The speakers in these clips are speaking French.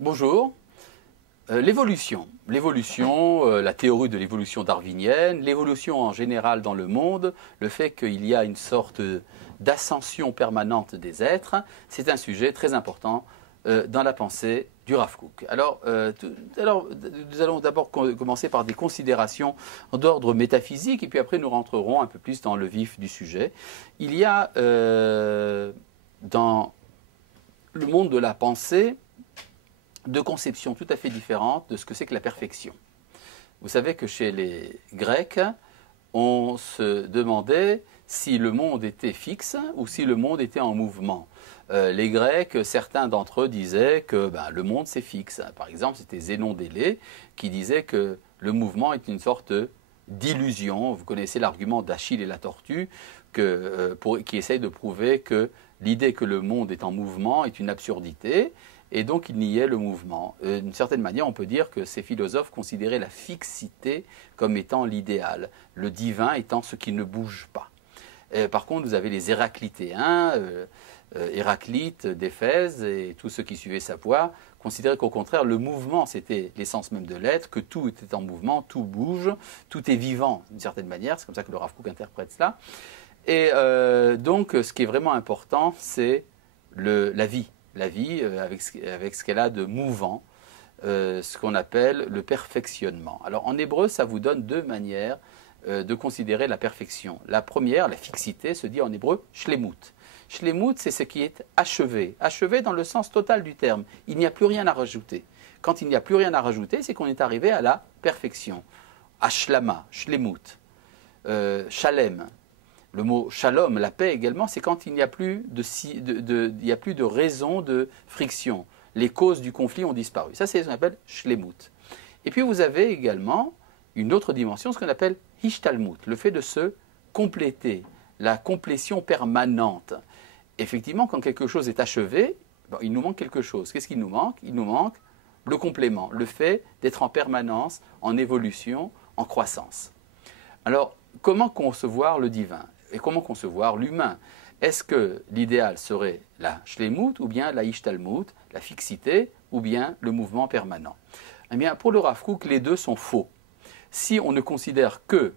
Bonjour. L'évolution. L'évolution, la théorie de l'évolution darwinienne, l'évolution en général dans le monde, le fait qu'il y a une sorte d'ascension permanente des êtres, c'est un sujet très important dans la pensée du Rav Kook. Alors, nous allons d'abord commencer par des considérations d'ordre métaphysique et puis après nous rentrerons un peu plus dans le vif du sujet. Il y a dans le monde de la pensée deux conceptions tout à fait différentes de ce que c'est que la perfection. Vous savez que chez les Grecs, on se demandait si le monde était fixe ou si le monde était en mouvement. Les Grecs, certains d'entre eux disaient que le monde c'est fixe. Par exemple, c'était Zénon d'Élée qui disait que le mouvement est une sorte d'illusion. Vous connaissez l'argument d'Achille et la tortue qui essaye de prouver que l'idée que le monde est en mouvement est une absurdité. Et donc il niait le mouvement. D'une certaine manière, on peut dire que ces philosophes considéraient la fixité comme étant l'idéal, le divin étant ce qui ne bouge pas. Par contre, vous avez les héraclitéens, Héraclite d'Éphèse et tous ceux qui suivaient sa voie, considéraient qu'au contraire, le mouvement, c'était l'essence même de l'être, que tout était en mouvement, tout bouge, tout est vivant d'une certaine manière. C'est comme ça que le Rav Kook interprète cela. Et donc, ce qui est vraiment important, c'est la vie. La vie avec ce qu'elle a de mouvant, ce qu'on appelle le perfectionnement. Alors en hébreu, ça vous donne deux manières de considérer la perfection. La première, la fixité, se dit en hébreu shlemut. Shlemut, c'est ce qui est achevé. Achevé dans le sens total du terme. Il n'y a plus rien à rajouter. Quand il n'y a plus rien à rajouter, c'est qu'on est arrivé à la perfection. Ashlama, shlemut, shalem. Le mot shalom, la paix également, c'est quand il n'y a plus de raison de friction. Les causes du conflit ont disparu. Ça, c'est ce qu'on appelle shlemut. Et puis vous avez également une autre dimension, ce qu'on appelle hishtalmut, le fait de se compléter, la complétion permanente. Effectivement, quand quelque chose est achevé, il nous manque quelque chose. Qu'est-ce qu'il nous manque? Il nous manque le complément, le fait d'être en permanence, en évolution, en croissance. Alors, comment concevoir le divin? Et comment concevoir l'humain? Est-ce que l'idéal serait la shlemut ou bien la ishtalmut, la fixité ou bien le mouvement permanent? Eh bien, pour le Rav Kook, les deux sont faux. Si on ne considère que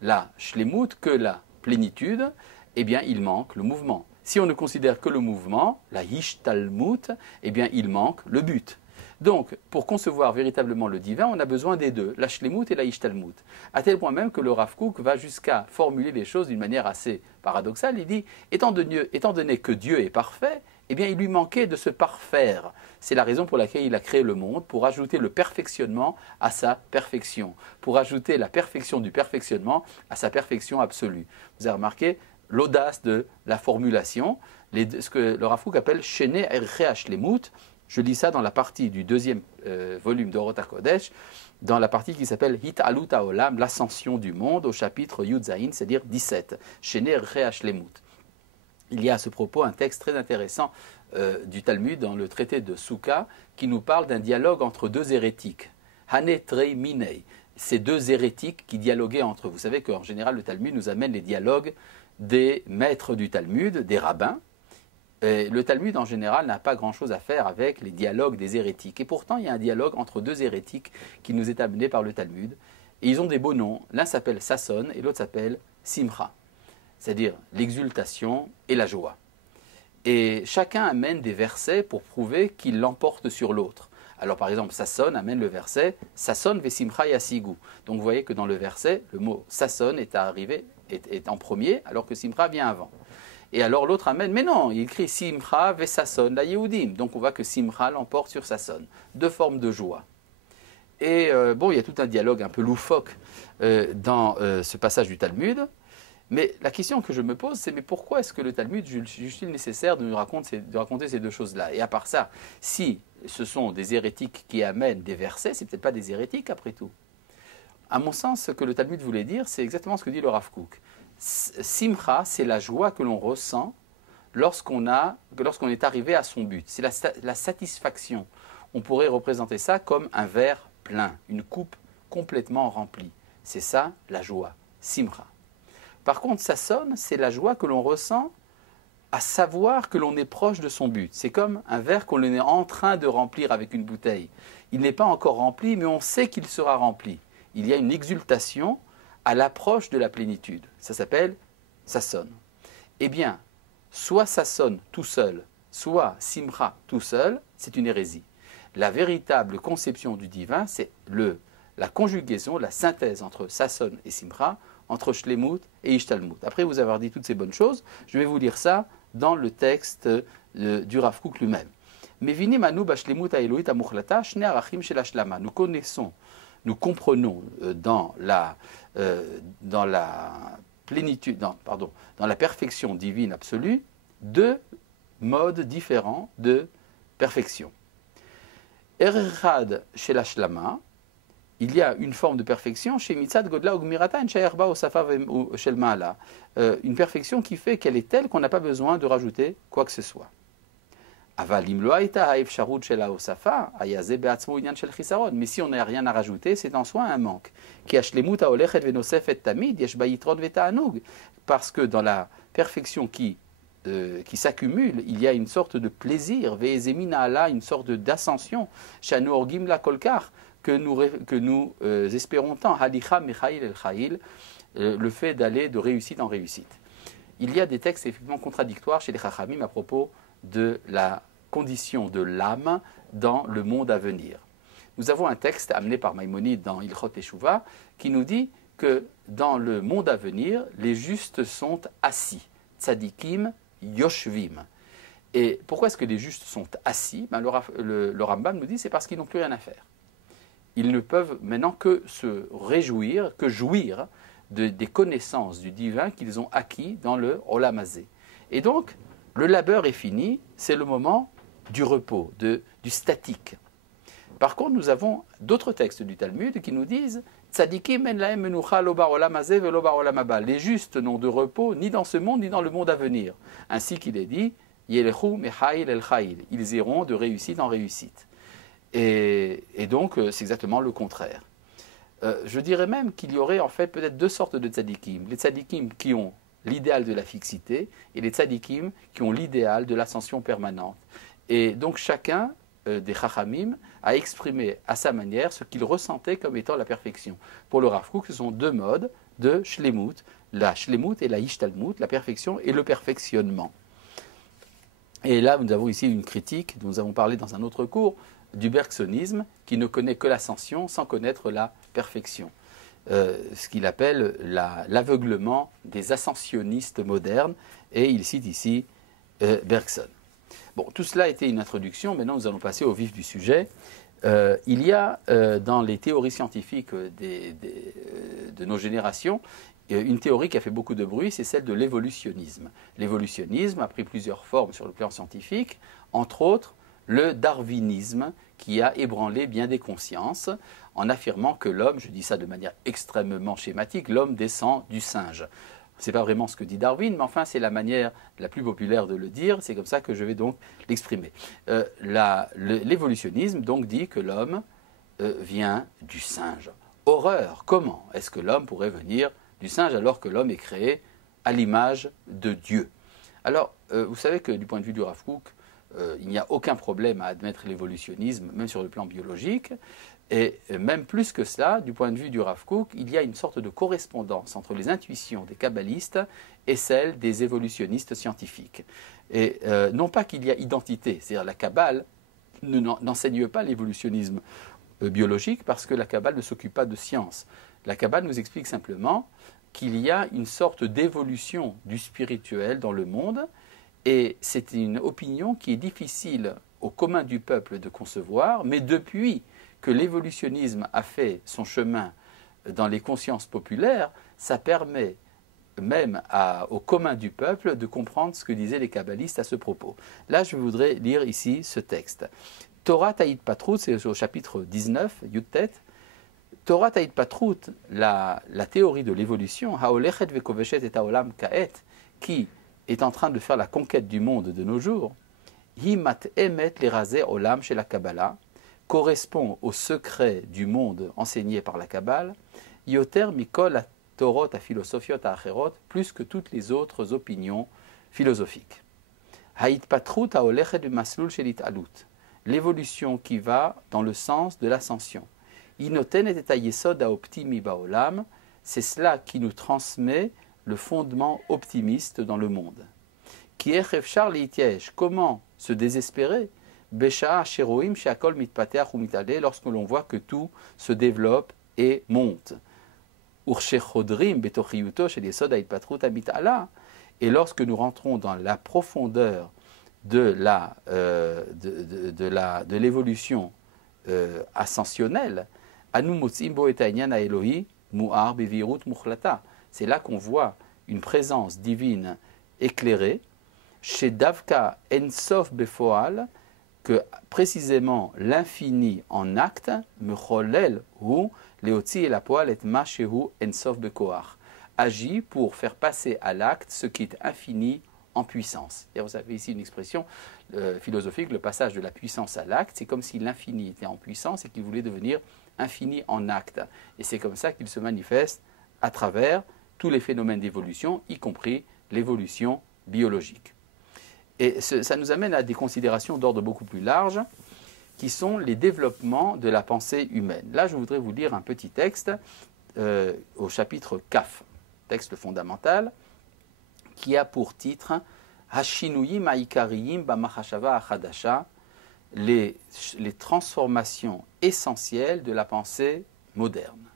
la shlemut, que la plénitude, eh bien, il manque le mouvement. Si on ne considère que le mouvement, la ishtalmut, eh bien, il manque le but. Donc, pour concevoir véritablement le divin, on a besoin des deux, la shlemut et la ishtalmut. À tel point même que le Rav Kook va jusqu'à formuler les choses d'une manière assez paradoxale. Il dit, étant donné que Dieu est parfait, eh bien, il lui manquait de se parfaire. C'est la raison pour laquelle il a créé le monde, pour ajouter le perfectionnement à sa perfection, pour ajouter la perfection du perfectionnement à sa perfection absolue. Vous avez remarqué l'audace de la formulation, ce que le Rav Kook appelle Shene Erche Hashlemut. Je lis ça dans la partie du deuxième volume d'Orot HaKodesh, dans la partie qui s'appelle Hit'alut HaOlam, l'ascension du monde, au chapitre Yud Zayin, c'est-à-dire 17, Shene Erche Hashlemut. Il y a à ce propos un texte très intéressant du Talmud dans le traité de Souka qui nous parle d'un dialogue entre deux hérétiques, Hane Trei Minei, ces deux hérétiques qui dialoguaient entre eux. Vous savez qu'en général le Talmud nous amène les dialogues des maîtres du Talmud, des rabbins. Et le Talmud, en général, n'a pas grand-chose à faire avec les dialogues des hérétiques. Et pourtant, il y a un dialogue entre deux hérétiques qui nous est amené par le Talmud. Et ils ont des beaux noms. L'un s'appelle Sasson et l'autre s'appelle Simcha, c'est-à-dire l'exultation et la joie. Et chacun amène des versets pour prouver qu'il l'emporte sur l'autre. Alors, par exemple, Sasson amène le verset « Sasson ve Simcha yasigu ». Donc, vous voyez que dans le verset, le mot « Sasson » est en premier, alors que Simcha vient avant. Et alors l'autre amène, mais non, il écrit Simcha ve Sasson la Yehudim. Donc on voit que Simcha l'emporte sur Sasson. Deux formes de joie. Et il y a tout un dialogue un peu loufoque dans ce passage du Talmud. Mais la question que je me pose, c'est mais pourquoi est-ce que le Talmud juge-t-il nécessaire de nous raconter ces deux choses-là? Et à part ça, si ce sont des hérétiques qui amènent des versets, c'est peut-être pas des hérétiques après tout. À mon sens, ce que le Talmud voulait dire, c'est exactement ce que dit le Rav Kook. Simcha, c'est la joie que l'on ressent lorsqu'on est arrivé à son but. C'est la satisfaction. On pourrait représenter ça comme un verre plein, une coupe complètement remplie. C'est ça la joie, Simcha. Par contre, Sasson, c'est la joie que l'on ressent à savoir que l'on est proche de son but. C'est comme un verre qu'on est en train de remplir avec une bouteille. Il n'est pas encore rempli, mais on sait qu'il sera rempli. Il y a une exultation à l'approche de la plénitude. Ça s'appelle sasson. Eh bien, soit sasson tout seul, soit simra tout seul, c'est une hérésie. La véritable conception du divin, c'est la conjugaison, la synthèse entre sasson et simra, entre shlemut et ishtalmut. Après vous avoir dit toutes ces bonnes choses, je vais vous lire ça dans le texte du Rav Kook lui-même. Nous connaissons, nous comprenons dans la plénitude, dans la perfection divine absolue, deux modes différents de perfection. Erechad shel hashlama, il y a une forme de perfection chez Mitzad Godla Ugmirata en Shayarba Osafa Shel Maala, une perfection qui fait qu'elle est telle qu'on n'a pas besoin de rajouter quoi que ce soit. Mais si on n'a rien à rajouter, c'est en soi un manque. Parce que dans la perfection qui s'accumule, il y a une sorte de plaisir, une sorte d'ascension, que nous espérons tant, le fait d'aller de réussite en réussite. Il y a des textes effectivement contradictoires chez les Chachamim à propos de la condition de l'âme dans le monde à venir. Nous avons un texte amené par Maïmonide dans Ilchot Teshuvah qui nous dit que dans le monde à venir, les justes sont assis. Tzadikim yoshvim. Et pourquoi est-ce que les justes sont assis? Le Rambam nous dit c'est parce qu'ils n'ont plus rien à faire. Ils ne peuvent maintenant que se réjouir, que jouir des connaissances du divin qu'ils ont acquis dans le Olam Hazé. Et donc, le labeur est fini, c'est le moment du repos, du statique. Par contre, nous avons d'autres textes du Talmud qui nous disent Tzadikim en lahem menucha lo bar olam hazé velo bar olam haba. Les justes n'ont de repos ni dans ce monde ni dans le monde à venir. Ainsi qu'il est dit Yelechu mechail el chail. Ils iront de réussite en réussite. Et donc, c'est exactement le contraire. Je dirais même qu'il y aurait en fait peut-être deux sortes de tzadikim. Les tzadikim qui ont l'idéal de la fixité et les tzadikim qui ont l'idéal de l'ascension permanente. Et donc chacun des chachamim a exprimé à sa manière ce qu'il ressentait comme étant la perfection. Pour le Rav Kook, ce sont deux modes de shlemut, la shlemut et la ishtalmut, la perfection et le perfectionnement. Et là, nous avons ici une critique, dont nous avons parlé dans un autre cours, du bergsonisme qui ne connaît que l'ascension sans connaître la perfection. Ce qu'il appelle l'aveuglement des ascensionnistes modernes, et il cite ici Bergson. Bon, tout cela était une introduction, maintenant nous allons passer au vif du sujet. Il y a dans les théories scientifiques de nos générations, une théorie qui a fait beaucoup de bruit, c'est celle de l'évolutionnisme. L'évolutionnisme a pris plusieurs formes sur le plan scientifique, entre autres le darwinisme qui a ébranlé bien des consciences en affirmant que l'homme, je dis ça de manière extrêmement schématique, l'homme descend du singe. Ce n'est pas vraiment ce que dit Darwin, mais enfin c'est la manière la plus populaire de le dire, c'est comme ça que je vais donc l'exprimer. L'évolutionnisme donc dit que l'homme vient du singe. Horreur, comment est-ce que l'homme pourrait venir du singe alors que l'homme est créé à l'image de Dieu? Alors, vous savez que du point de vue du Rav Kook, il n'y a aucun problème à admettre l'évolutionnisme, même sur le plan biologique. Et même plus que cela, du point de vue du Rav Kook, il y a une sorte de correspondance entre les intuitions des kabbalistes et celles des évolutionnistes scientifiques. Et non pas qu'il y a identité, c'est-à-dire la Kabbale n'enseigne pas l'évolutionnisme biologique parce que la Kabbale ne s'occupe pas de science. La Kabbale nous explique simplement qu'il y a une sorte d'évolution du spirituel dans le monde. Et c'est une opinion qui est difficile au commun du peuple de concevoir, mais depuis que l'évolutionnisme a fait son chemin dans les consciences populaires, ça permet même au commun du peuple de comprendre ce que disaient les kabbalistes à ce propos. Là, je voudrais lire ici ce texte. Torah Taïd Patrout, c'est au chapitre 19, Yudtet. Torah Taïd Patrout, la théorie de l'évolution, Haolechet vekoveshet et haolam kaet, qui est en train de faire la conquête du monde de nos jours, Himat emet l'erazé olam chez la Kabbalah, correspond au secret du monde enseigné par la Kabbale, Yoter mikol a torot a philosophiot a acherot, plus que toutes les autres opinions philosophiques. Ha'itpatrut ha'olechet b'maslul shel it'alut. L'évolution qui va dans le sens de l'ascension. Inoten et et hayesod ha'optimi ba'olam. C'est cela qui nous transmet le fondement optimiste dans le monde. Qui est efshar leityesh. Comment se désespérer? Besha sheroim she'akol mitpateach umitale, lorsque l'on voit que tout se développe et monte. Urshechodrim betochiyuto shel yesod ha'itpatrut ha'mitala. Et lorsque nous rentrons dans la profondeur de l'évolution ascensionnelle, anu motzim bo et ha'inyan ha'elohi mu'ar bevirut muchlata. C'est là qu'on voit une présence divine éclairée, chez Davka ensof befoal, que précisément l'infini en acte, mecholel hu leotzi et la poal et mashehu ensof bekoach, agit pour faire passer à l'acte ce qui est infini en puissance. Et vous avez ici une expression philosophique, le passage de la puissance à l'acte, c'est comme si l'infini était en puissance et qu'il voulait devenir infini en acte. Et c'est comme ça qu'il se manifeste à travers tous les phénomènes d'évolution, y compris l'évolution biologique. Et ça nous amène à des considérations d'ordre beaucoup plus large, qui sont les développements de la pensée humaine. Là, je voudrais vous lire un petit texte au chapitre Kaf, texte fondamental, qui a pour titre Hashinuyim ha'ikariim b'machashava hachadasha, les transformations essentielles de la pensée moderne.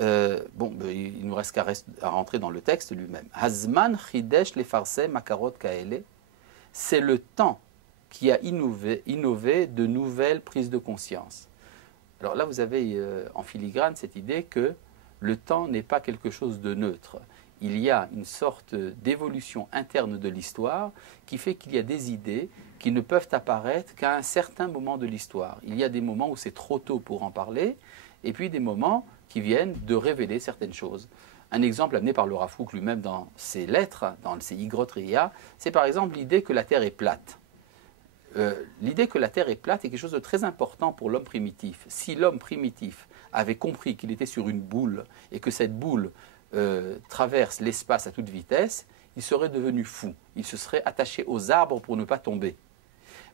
Il nous reste qu'à rentrer dans le texte lui-même. Hazman chidesh lefarsem makarot kaele, c'est le temps qui a innové de nouvelles prises de conscience. Alors là, vous avez en filigrane cette idée que le temps n'est pas quelque chose de neutre. Il y a une sorte d'évolution interne de l'histoire qui fait qu'il y a des idées qui ne peuvent apparaître qu'à un certain moment de l'histoire. Il y a des moments où c'est trop tôt pour en parler, et puis des moments qui viennent de révéler certaines choses. Un exemple amené par le Rav Kook lui-même dans ses lettres, dans ses Igrot Riya, c'est par exemple l'idée que la Terre est plate. L'idée que la Terre est plate est quelque chose de très important pour l'homme primitif. Si l'homme primitif avait compris qu'il était sur une boule et que cette boule traverse l'espace à toute vitesse, il serait devenu fou. Il se serait attaché aux arbres pour ne pas tomber.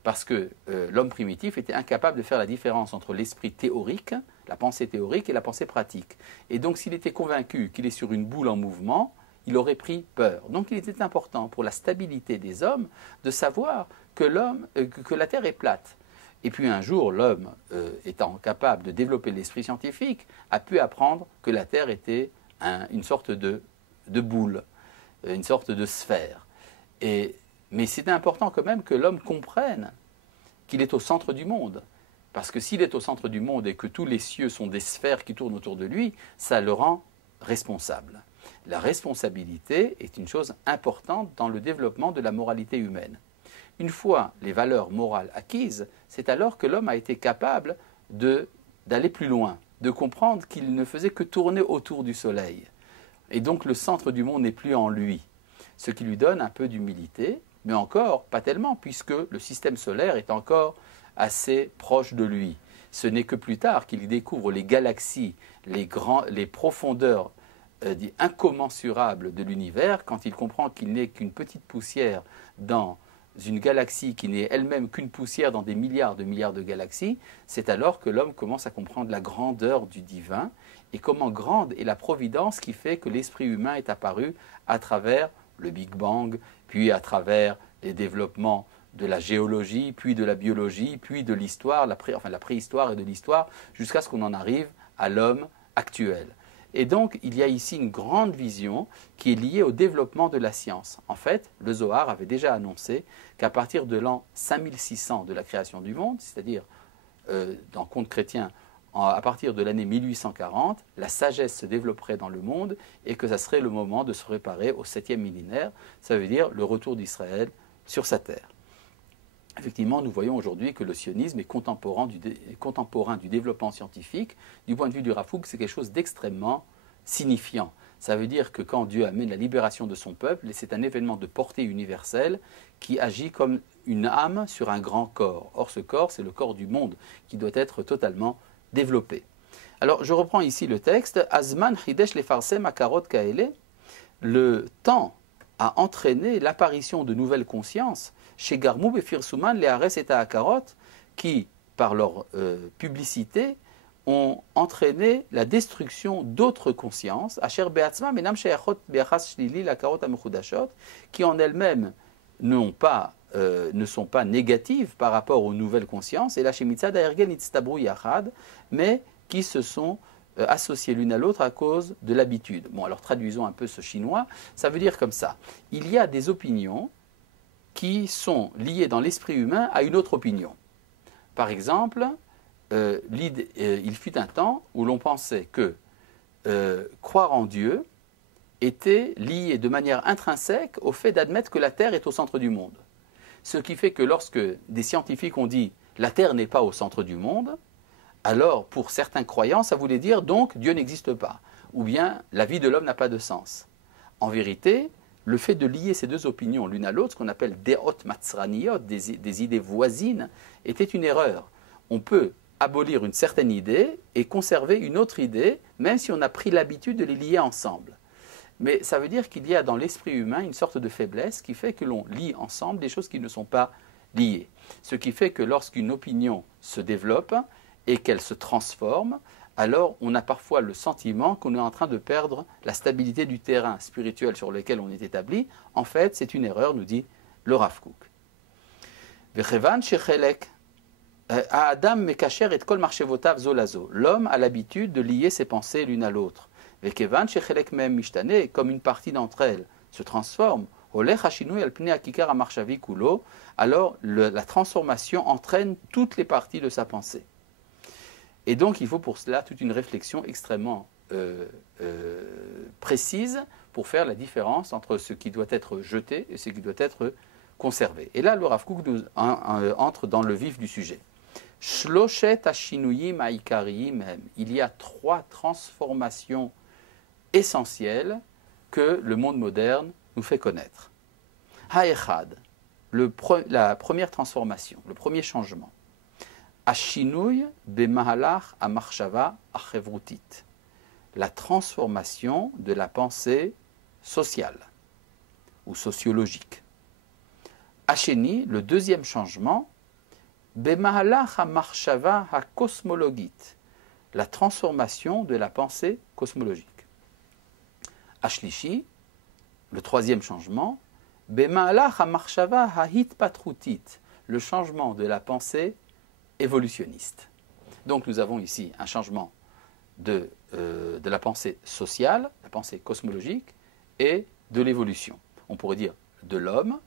Parce que l'homme primitif était incapable de faire la différence entre l'esprit théorique, la pensée théorique et la pensée pratique. Et donc s'il était convaincu qu'il est sur une boule en mouvement, il aurait pris peur. Donc il était important pour la stabilité des hommes de savoir que la Terre est plate. Et puis un jour, l'homme, étant capable de développer l'esprit scientifique, a pu apprendre que la Terre était une sorte de boule, une sorte de sphère. Mais c'est important quand même que l'homme comprenne qu'il est au centre du monde. Parce que s'il est au centre du monde et que tous les cieux sont des sphères qui tournent autour de lui, ça le rend responsable. La responsabilité est une chose importante dans le développement de la moralité humaine. Une fois les valeurs morales acquises, c'est alors que l'homme a été capable d'aller plus loin, de comprendre qu'il ne faisait que tourner autour du soleil. Et donc le centre du monde n'est plus en lui, ce qui lui donne un peu d'humilité, mais encore pas tellement, puisque le système solaire est encore assez proche de lui. Ce n'est que plus tard qu'il découvre les galaxies, les profondeurs incommensurables de l'univers, quand il comprend qu'il n'est qu'une petite poussière dans une galaxie qui n'est elle-même qu'une poussière dans des milliards de galaxies, c'est alors que l'homme commence à comprendre la grandeur du divin et comment grande est la providence qui fait que l'esprit humain est apparu à travers le Big Bang, puis à travers les développements de la géologie, puis de la biologie, puis de l'histoire, la préhistoire et de l'histoire, jusqu'à ce qu'on en arrive à l'homme actuel. Et donc, il y a ici une grande vision qui est liée au développement de la science. En fait, le Zohar avait déjà annoncé qu'à partir de l'an 5600 de la création du monde, c'est-à-dire dans Contes chrétiens, à partir de l'année 1840, la sagesse se développerait dans le monde et que ça serait le moment de se préparer au 7e millénaire, ça veut dire le retour d'Israël sur sa terre. Effectivement, nous voyons aujourd'hui que le sionisme est contemporain du développement scientifique. Du point de vue du Rav Kook, c'est quelque chose d'extrêmement signifiant. Ça veut dire que quand Dieu amène la libération de son peuple, c'est un événement de portée universelle qui agit comme une âme sur un grand corps. Or, ce corps, c'est le corps du monde qui doit être totalement développé. Alors, je reprends ici le texte. Azman chidesh lefarsem makarot kaele. Le temps a entraîné l'apparition de nouvelles consciences chez Garmoub et Firsuman, les Hares et Ta'akarot, qui, par leur publicité, ont entraîné la destruction d'autres consciences, qui en elles-mêmes ne sont pas négatives par rapport aux nouvelles consciences, et la mais qui se sont associées l'une à l'autre à cause de l'habitude. Bon, alors traduisons un peu ce chinois, ça veut dire comme ça. Il y a des opinions qui sont liées dans l'esprit humain à une autre opinion. Par exemple, il fut un temps où l'on pensait que croire en Dieu était lié de manière intrinsèque au fait d'admettre que la Terre est au centre du monde. Ce qui fait que lorsque des scientifiques ont dit « la Terre n'est pas au centre du monde », alors pour certains croyants, ça voulait dire donc Dieu n'existe pas, ou bien la vie de l'homme n'a pas de sens. En vérité, le fait de lier ces deux opinions l'une à l'autre, ce qu'on appelle deot matzraniyot, des idées voisines, était une erreur. On peut abolir une certaine idée et conserver une autre idée, même si on a pris l'habitude de les lier ensemble. Mais ça veut dire qu'il y a dans l'esprit humain une sorte de faiblesse qui fait que l'on lie ensemble des choses qui ne sont pas liées. Ce qui fait que lorsqu'une opinion se développe et qu'elle se transforme, alors on a parfois le sentiment qu'on est en train de perdre la stabilité du terrain spirituel sur lequel on est établi. En fait, c'est une erreur, nous dit le Rav Kook. L'homme a l'habitude de lier ses pensées l'une à l'autre. Comme une partie d'entre elles se transforme, alors la transformation entraîne toutes les parties de sa pensée. Et donc il faut pour cela toute une réflexion extrêmement précise pour faire la différence entre ce qui doit être jeté et ce qui doit être conservé. Et là, le Rav Kook entre dans le vif du sujet. Shloshet hashinuyim ha'ikariim hem. Il y a 3 transformations essentielles que le monde moderne nous fait connaître. Ha'echad, la première transformation, le premier changement. Ashinuy bemahalach amarshava achevrutit. La transformation de la pensée sociale ou sociologique. Asheni, le deuxième changement, bemahalach amarshava hakosmologit. La transformation de la pensée cosmologique. Ashlishi, le troisième changement, bemahalach amarshava hahitpatrutit. Le changement de la pensée évolutionniste. Donc nous avons ici un changement de la pensée sociale, la pensée cosmologique et de l'évolution. On pourrait dire de l'homme,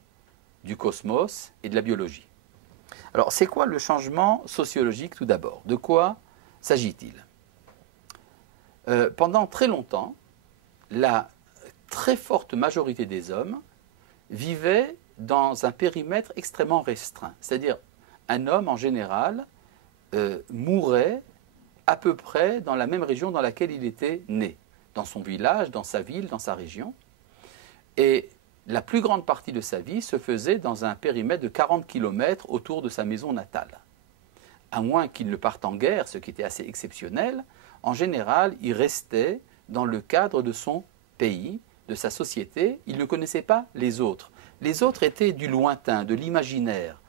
du cosmos et de la biologie. Alors c'est quoi le changement sociologique tout d'abord? De quoi s'agit-il? Pendant très longtemps, la très forte majorité des hommes vivaient dans un périmètre extrêmement restreint, c'est-à-dire un homme en général mourait à peu près dans la même région dans laquelle il était né, dans son village, dans sa ville, dans sa région. Et la plus grande partie de sa vie se faisait dans un périmètre de 40 km autour de sa maison natale. À moins qu'il ne parte en guerre, ce qui était assez exceptionnel, en général, il restait dans le cadre de son pays, de sa société. Il ne connaissait pas les autres. Les autres étaient du lointain, de l'imaginaire,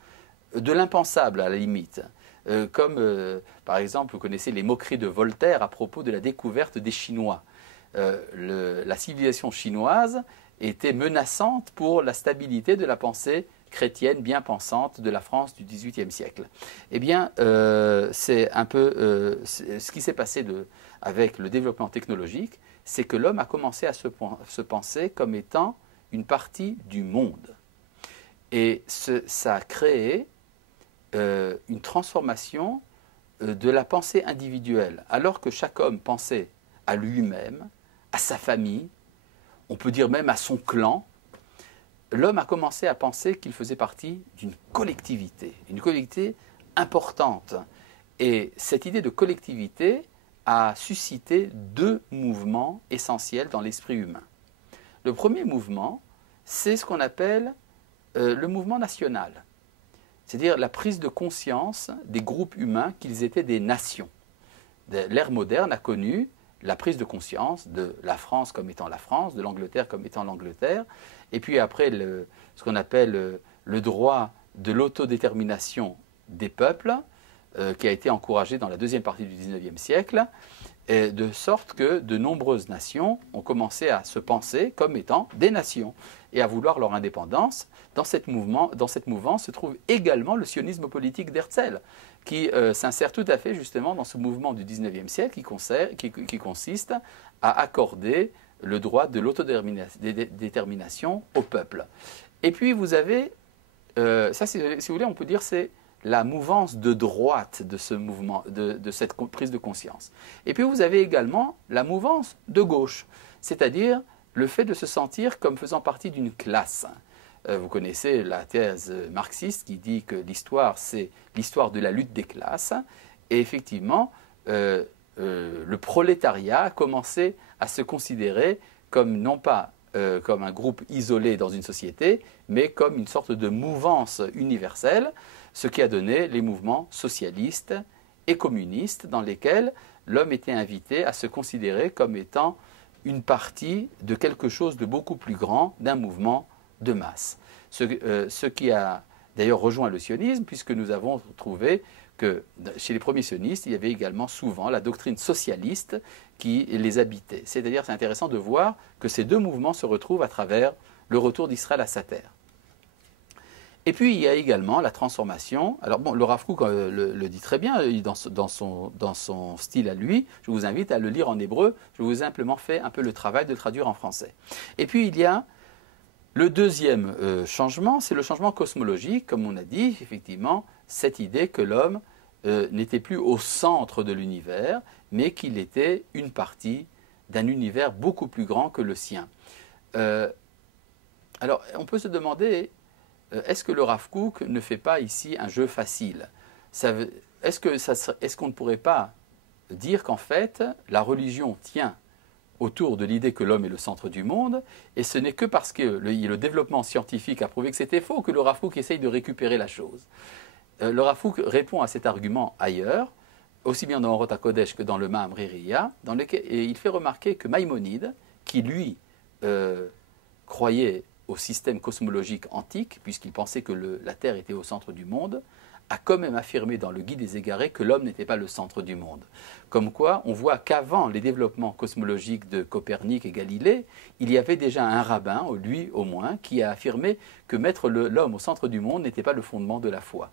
de l'impensable à la limite. Comme par exemple, vous connaissez les moqueries de Voltaire à propos de la découverte des Chinois. La civilisation chinoise était menaçante pour la stabilité de la pensée chrétienne bien pensante de la France du XVIIIe siècle. Eh bien, c'est un peu ce qui s'est passé avec le développement technologique, c'est que l'homme a commencé à se penser comme étant une partie du monde. Et ça a créé une transformation de la pensée individuelle. Alors que chaque homme pensait à lui-même, à sa famille, on peut dire même à son clan, l'homme a commencé à penser qu'il faisait partie d'une collectivité importante. Et cette idée de collectivité a suscité 2 mouvements essentiels dans l'esprit humain. Le premier mouvement, c'est ce qu'on appelle le mouvement national, c'est-à-dire la prise de conscience des groupes humains qu'ils étaient des nations. L'ère moderne a connu la prise de conscience de la France comme étant la France, de l'Angleterre comme étant l'Angleterre, et puis après ce qu'on appelle le droit de l'autodétermination des peuples, qui a été encouragé dans la deuxième partie du XIXe siècle, et de sorte que de nombreuses nations ont commencé à se penser comme étant des nations et à vouloir leur indépendance. Dans cette mouvance se trouve également le sionisme politique d'Herzl, qui s'insère tout à fait justement dans ce mouvement du XIXe siècle qui consiste à accorder le droit de l'autodétermination au peuple. Et puis vous avez, ça si vous voulez, on peut dire c'est la mouvance de droite de ce mouvement, de cette prise de conscience. Et puis vous avez également la mouvance de gauche, c'est-à-dire le fait de se sentir comme faisant partie d'une classe. Vous connaissez la thèse marxiste qui dit que l'histoire, c'est l'histoire de la lutte des classes. Et effectivement, le prolétariat a commencé à se considérer comme non pas comme un groupe isolé dans une société, mais comme une sorte de mouvance universelle, ce qui a donné les mouvements socialistes et communistes dans lesquels l'homme était invité à se considérer comme étant une partie de quelque chose de beaucoup plus grand, d'un mouvement de masse. Ce qui a d'ailleurs rejoint le sionisme, puisque nous avons trouvé que chez les premiers sionistes, il y avait également souvent la doctrine socialiste qui les habitait. C'est-à-dire, c'est intéressant de voir que ces deux mouvements se retrouvent à travers le retour d'Israël à sa terre. Et puis, il y a également la transformation. Alors, bon, le Rav Kook le dit très bien dans son style à lui. Je vous invite à le lire en hébreu. Je vous ai simplement fait un peu le travail de le traduire en français. Et puis, il y a le deuxième changement, c'est le changement cosmologique, comme on a dit, effectivement, cette idée que l'homme n'était plus au centre de l'univers, mais qu'il était une partie d'un univers beaucoup plus grand que le sien. Alors, on peut se demander, est-ce que le Rav Kook ne fait pas ici un jeu facile? Est-ce qu'on ne pourrait pas dire qu'en fait, la religion tient autour de l'idée que l'homme est le centre du monde, et ce n'est que parce que le développement scientifique a prouvé que c'était faux que le Rav Kook essaye de récupérer la chose. Le Rav Kook répond à cet argument ailleurs, aussi bien dans Orot HaKodesh que dans le Mahamri Riya, et il fait remarquer que Maïmonide, qui lui croyait au système cosmologique antique, puisqu'il pensait que la Terre était au centre du monde, a quand même affirmé dans le Guide des Égarés que l'homme n'était pas le centre du monde. Comme quoi, on voit qu'avant les développements cosmologiques de Copernic et Galilée, il y avait déjà un rabbin, lui au moins, qui a affirmé que mettre l'homme au centre du monde n'était pas le fondement de la foi.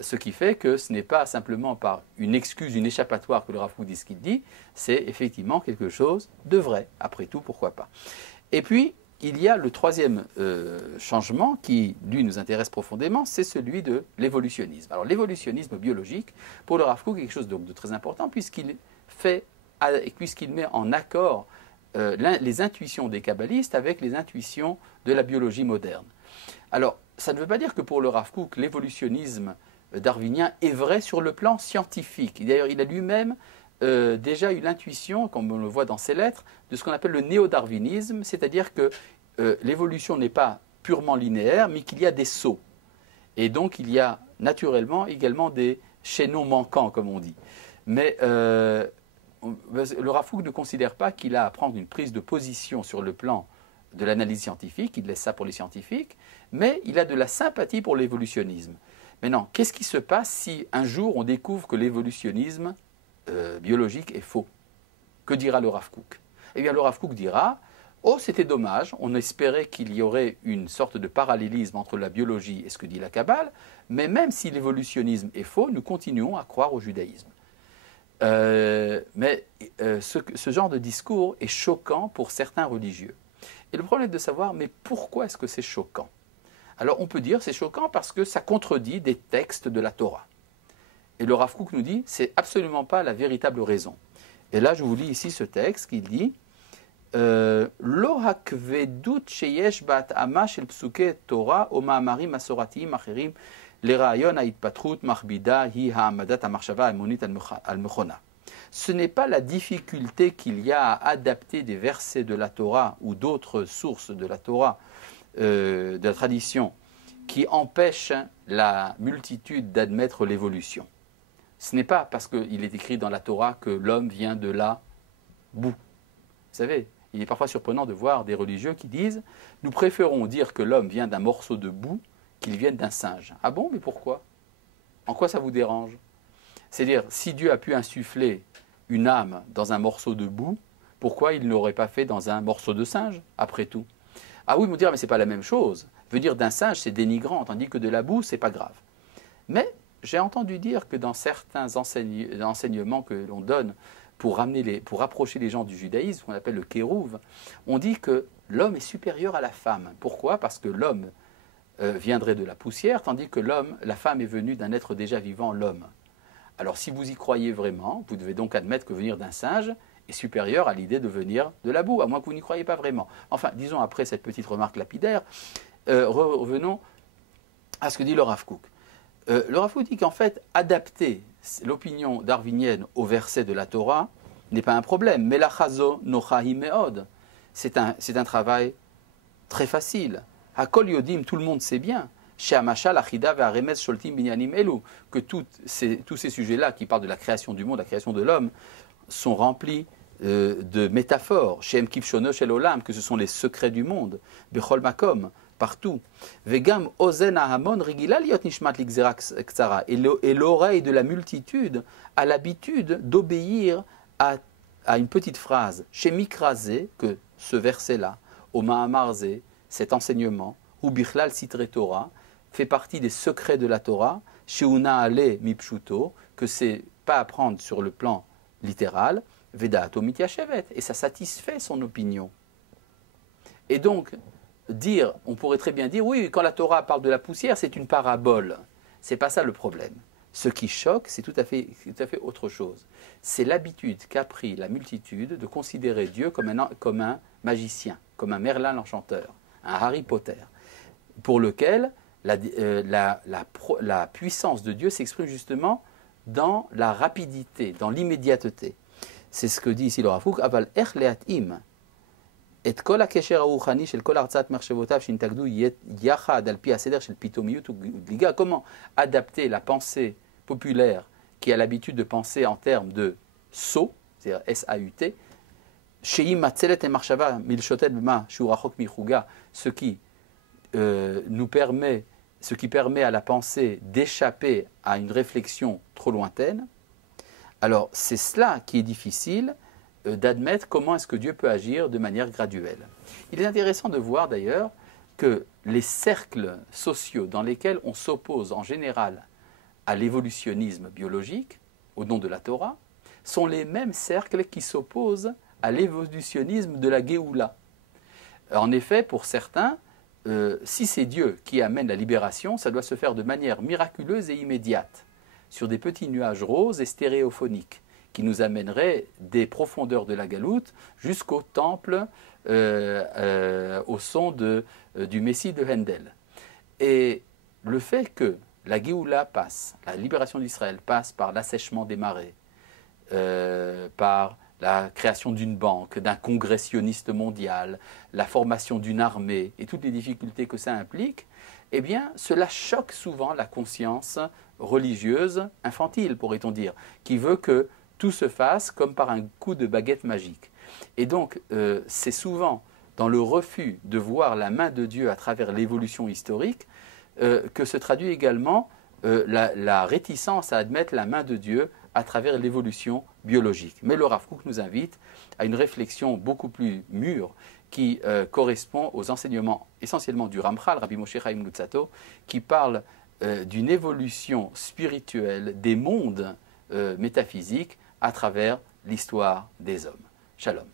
Ce qui fait que ce n'est pas simplement par une excuse, une échappatoire que le Rav Kook dit ce qu'il dit, c'est effectivement quelque chose de vrai. Après tout, pourquoi pas. Et puis, il y a le troisième changement qui, lui, nous intéresse profondément, c'est celui de l'évolutionnisme. Alors, l'évolutionnisme biologique, pour le Rav Kook, est quelque chose de très important, puisqu'il met en accord les intuitions des kabbalistes avec les intuitions de la biologie moderne. Alors, ça ne veut pas dire que pour le Rav Kook, l'évolutionnisme darwinien est vrai sur le plan scientifique. D'ailleurs, il a lui-même déjà eu l'intuition, comme on le voit dans ses lettres, de ce qu'on appelle le néo-darwinisme, c'est-à-dire que l'évolution n'est pas purement linéaire, mais qu'il y a des sauts. Et donc, il y a naturellement également des chaînons manquants, comme on dit. Mais le Rav Kook ne considère pas qu'il a à prendre une prise de position sur le plan de l'analyse scientifique, il laisse ça pour les scientifiques, mais il a de la sympathie pour l'évolutionnisme. Maintenant, qu'est-ce qui se passe si un jour on découvre que l'évolutionnisme biologique est faux? Que dira le Rav Kook? Eh bien, le Rav Kook dira « Oh, c'était dommage, on espérait qu'il y aurait une sorte de parallélisme entre la biologie et ce que dit la Kabbale, mais même si l'évolutionnisme est faux, nous continuons à croire au judaïsme. » Mais ce genre de discours est choquant pour certains religieux. Et le problème est de savoir, mais pourquoi est-ce que c'est choquant? Alors on peut dire c'est choquant parce que ça contredit des textes de la Torah. Et le Rav Kook nous dit, c'est absolument pas la véritable raison. Et là, je vous lis ici ce texte qui dit Lo hakvedut sheyesh ba'at'ama shel psuke Torah o ma'amarim masoratiyim acherim lerayon ha'itpatrut machbida hi ha'amadat ha'machshava ha'emunit al-mechona. Ce n'est pas la difficulté qu'il y a à adapter des versets de la Torah ou d'autres sources de la Torah, de la tradition, qui empêche la multitude d'admettre l'évolution. Ce n'est pas parce qu'il est écrit dans la Torah que l'homme vient de là boue. Vous savez, il est parfois surprenant de voir des religieux qui disent « Nous préférons dire que l'homme vient d'un morceau de boue qu'il vienne d'un singe. » Ah bon, mais pourquoi? En quoi ça vous dérange? C'est-à-dire, si Dieu a pu insuffler une âme dans un morceau de boue, pourquoi il ne l'aurait pas fait dans un morceau de singe, après tout? Ah oui, vous me direz, mais ce n'est pas la même chose. Venir d'un singe, c'est dénigrant, tandis que de la boue, ce n'est pas grave. Mais j'ai entendu dire que dans certains enseignements que l'on donne pour rapprocher les gens du judaïsme, qu'on appelle le kérouv, on dit que l'homme est supérieur à la femme. Pourquoi? Parce que l'homme viendrait de la poussière, tandis que la femme est venue d'un être déjà vivant, l'homme. Alors si vous y croyez vraiment, vous devez donc admettre que venir d'un singe est supérieur à l'idée de venir de la boue, à moins que vous n'y croyez pas vraiment. Enfin, disons après cette petite remarque lapidaire, revenons à ce que dit le Rav Kook. Le Rav Kook dit qu'en fait, adapter l'opinion darwinienne au verset de la Torah n'est pas un problème. Mais la chazo nochahi meod, c'est un travail très facile. Hakol yodim, tout le monde sait bien. Que tous ces sujets-là qui parlent de la création du monde, la création de l'homme, sont remplis de métaphores. Shem kivshono shel olam, que ce sont les secrets du monde. Bechol makom, partout. Vegam ozen ahamon rigila liot nishmat ligzera ktsara. Et l'oreille de la multitude a l'habitude d'obéir à une petite phrase. Chez Mikrazé, que ce verset-là, au Mahamarze, cet enseignement, ou Bichlal Sitre Torah, fait partie des secrets de la Torah, Sheuna Ale Mipshuto, que c'est pas à prendre sur le plan littéral, Vedato Mityashevet, et ça satisfait son opinion. Et donc, on pourrait très bien dire, oui, quand la Torah parle de la poussière, c'est une parabole. C'est pas ça le problème. Ce qui choque, c'est tout à fait autre chose. C'est l'habitude qu'a pris la multitude de considérer Dieu comme un magicien, comme un Merlin l'Enchanteur, un Harry Potter, pour lequel la puissance de Dieu s'exprime justement dans la rapidité, dans l'immédiateté. C'est ce que dit ici le Rav Kook. Aval ech le'atim et kol hakesher haruchani shel kol artzat marchevotav shintagdu yachad al pi haseder shel pitomiyut ugliga. Comment adapter la pensée populaire qui a l'habitude de penser en termes de saut, c'est-à-dire S-A-U-T, sheim matzelet et marshava milshotet b'ma shurachok michuga, ce qui permet à la pensée d'échapper à une réflexion trop lointaine. Alors, c'est cela qui est difficile d'admettre comment est-ce que Dieu peut agir de manière graduelle. Il est intéressant de voir d'ailleurs que les cercles sociaux dans lesquels on s'oppose en général à l'évolutionnisme biologique, au nom de la Torah, sont les mêmes cercles qui s'opposent à l'évolutionnisme de la Géoula. En effet, pour certains, si c'est Dieu qui amène la libération, ça doit se faire de manière miraculeuse et immédiate, sur des petits nuages roses et stéréophoniques, qui nous amèneraient des profondeurs de la Galoute jusqu'au temple, au son du Messie de Handel. Et le fait que la Géoula passe, la libération d'Israël passe par l'assèchement des marées, par la création d'une banque, d'un congressionniste mondial, la formation d'une armée et toutes les difficultés que ça implique, eh bien, cela choque souvent la conscience religieuse infantile, pourrait-on dire, qui veut que tout se fasse comme par un coup de baguette magique. Et donc, c'est souvent dans le refus de voir la main de Dieu à travers l'évolution historique que se traduit également la réticence à admettre la main de Dieu à travers l'évolution biologique. Mais le Rav Kook nous invite à une réflexion beaucoup plus mûre qui correspond aux enseignements essentiellement du Ramchal, Rabbi Moshe Chaim Luzzatto, qui parle d'une évolution spirituelle des mondes métaphysiques à travers l'histoire des hommes. Shalom.